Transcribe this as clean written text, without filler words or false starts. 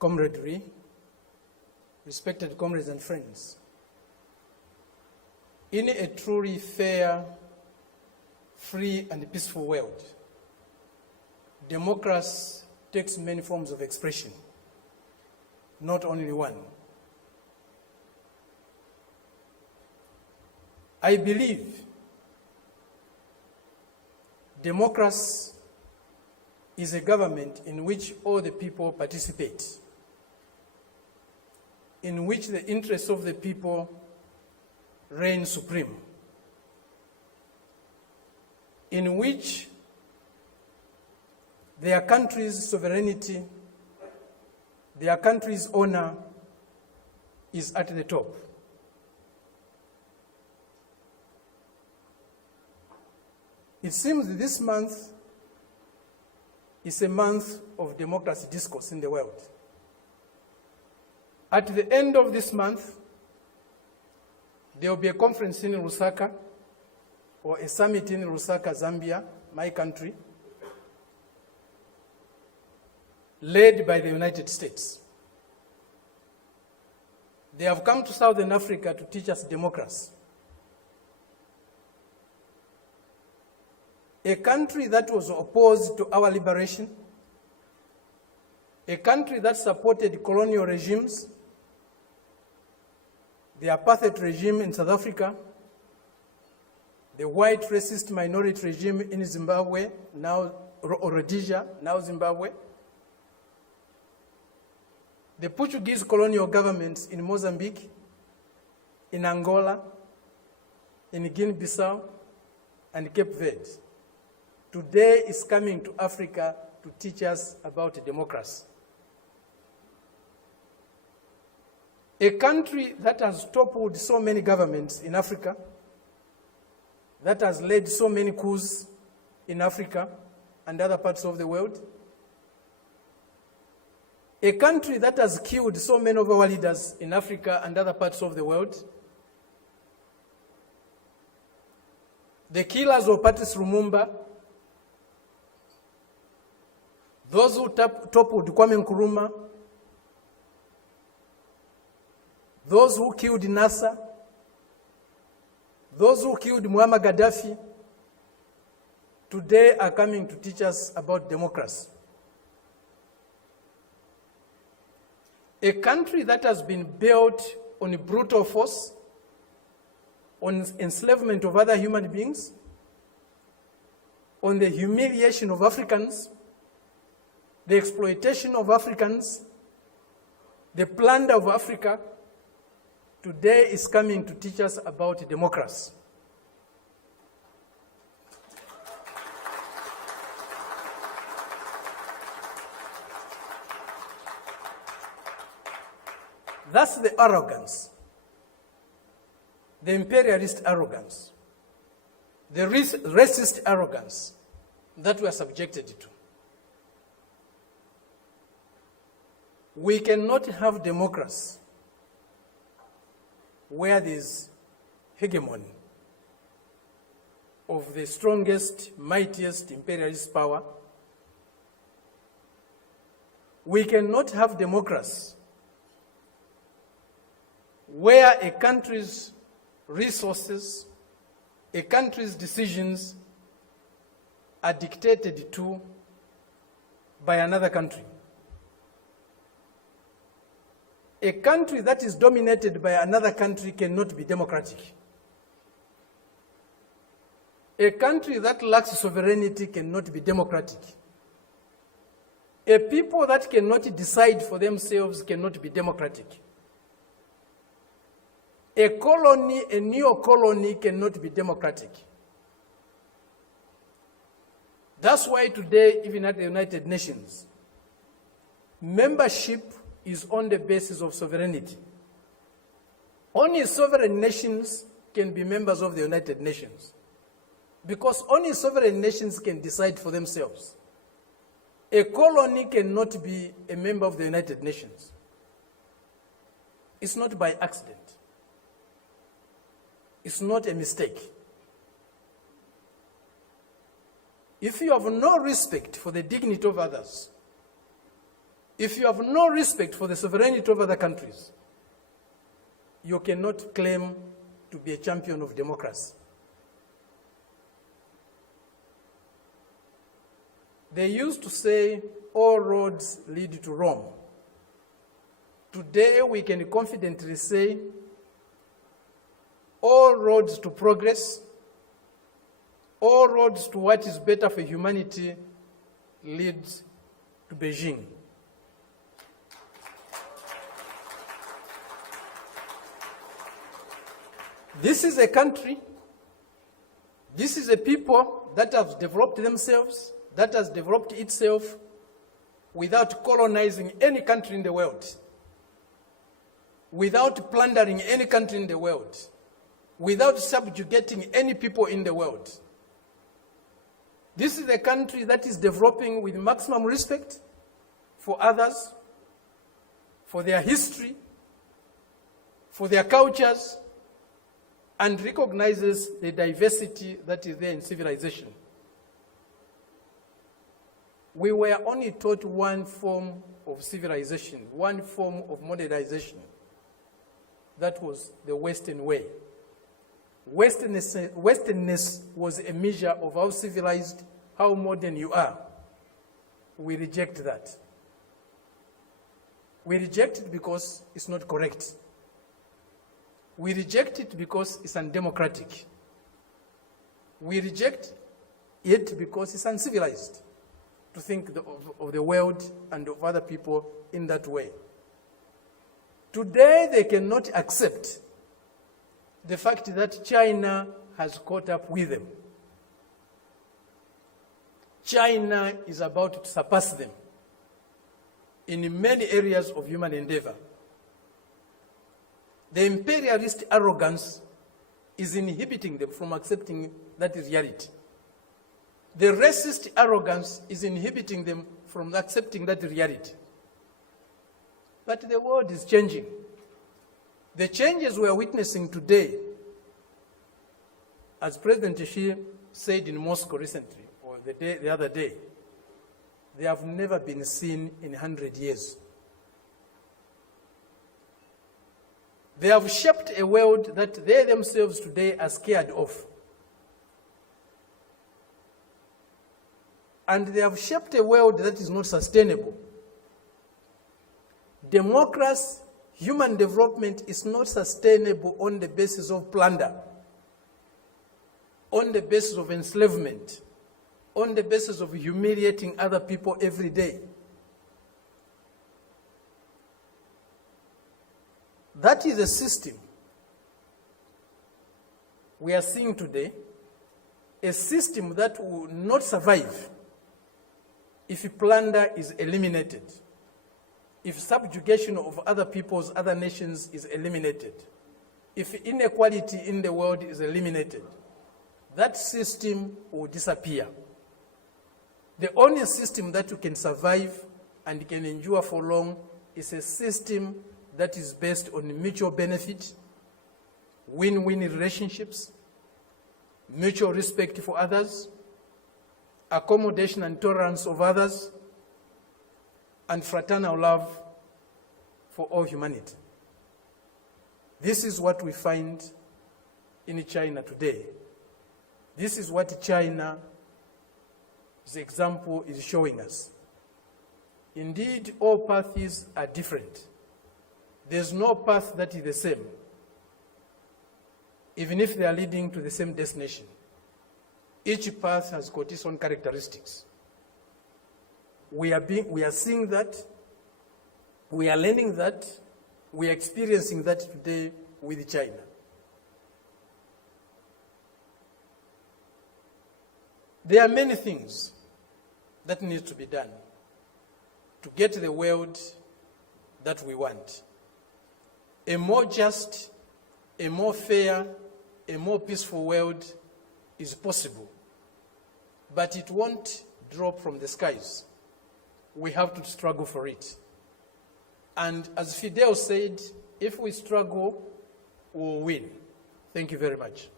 camaraderie, respected comrades and friends. In a truly fair, free and peaceful world, democracy takes many forms of expression, not only one. I believe democracy is a government in which all the people participate, in which the interests of the people reign supreme, in which their country's sovereignty, their country's honor is at the top. It seems that this month is a month of democracy discourse in the world. At the end of this month, there will be a conference in Lusaka, or a summit in Lusaka, Zambia, my country, led by the United States. They have come to Southern Africa to teach us democracy. A country that was opposed to our liberation, a country that supported colonial regimes, the apartheid regime in South Africa, the white racist minority regime in Zimbabwe, now Rhodesia, now Zimbabwe, the Portuguese colonial governments in Mozambique, in Angola, in Guinea-Bissau, and Cape Verde, today is coming to Africa to teach us about democracy. A country that has toppled so many governments in Africa, that has led so many coups in Africa and other parts of the world, a country that has killed so many of our leaders in Africa and other parts of the world, the killers of Patrice Lumumba, those who toppled Kwame Nkrumah, those who killed Nasser, those who killed Muammar Gaddafi, today are coming to teach us about democracy. A country that has been built on brutal force, on enslavement of other human beings, on the humiliation of Africans, the exploitation of Africans, the plunder of Africa, today is coming to teach us about democracy. That's the arrogance, the imperialist arrogance, the racist arrogance that we are subjected to. We cannot have democracy where there is hegemony of the strongest, mightiest imperialist power. We cannot have democracy where a country's resources, a country's decisions are dictated to by another country. A country that is dominated by another country cannot be democratic. A country that lacks sovereignty cannot be democratic. A people that cannot decide for themselves cannot be democratic. A colony, a neo-colony cannot be democratic. That's why today, even at the United Nations, membership is on the basis of sovereignty. Only sovereign nations can be members of the United Nations, because only sovereign nations can decide for themselves. A colony cannot be a member of the United Nations. It's not by accident. It's not a mistake. If you have no respect for the dignity of others, If you have no respect for the sovereignty of other countries, you cannot claim to be a champion of democracy. They used to say, all roads lead to Rome. Today, we can confidently say, all roads to progress, all roads to what is better for humanity lead to Beijing. This is a country, this is a people that have developed themselves, that has developed itself without colonizing any country in the world, without plundering any country in the world, without subjugating any people in the world. This is a country that is developing with maximum respect for others, for their history, for their cultures, and recognizes the diversity that is there in civilization. We were only taught one form of civilization, one form of modernization. That was the Western way. Westernness was a measure of how civilized, how modern you are. We reject that. We reject it because it's not correct. We reject it because it's undemocratic. We reject it because it's uncivilized to think of the world and of other people in that way. Today, they cannot accept the fact that China has caught up with them. China is about to surpass them in many areas of human endeavor. The imperialist arrogance is inhibiting them from accepting that reality. The racist arrogance is inhibiting them from accepting that reality. But the world is changing. The changes we are witnessing today, as President Xi said in Moscow recently, or the other day, they have never been seen in 100 years. They have shaped a world that they themselves today are scared of. And they have shaped a world that is not sustainable. Democracy, human development is not sustainable on the basis of plunder, on the basis of enslavement, on the basis of humiliating other people every day. That is a system we are seeing today, a system that will not survive if plunder is eliminated, if subjugation of other peoples, other nations is eliminated, if inequality in the world is eliminated. That system will disappear. The only system that can survive and can endure for long is a system that is based on mutual benefit, win-win relationships, mutual respect for others, accommodation and tolerance of others, and fraternal love for all humanity. This is what we find in China today. This is what China's example is showing us. Indeed, all paths are different. There's no path that is the same, even if they are leading to the same destination. Each path has got its own characteristics. We are seeing that, we are learning that, we are experiencing that today with China. There are many things that need to be done to get the world that we want. A more just, a more fair, a more peaceful world is possible. But it won't drop from the skies. We have to struggle for it. And as Fidel said, if we struggle, we'll win. Thank you very much.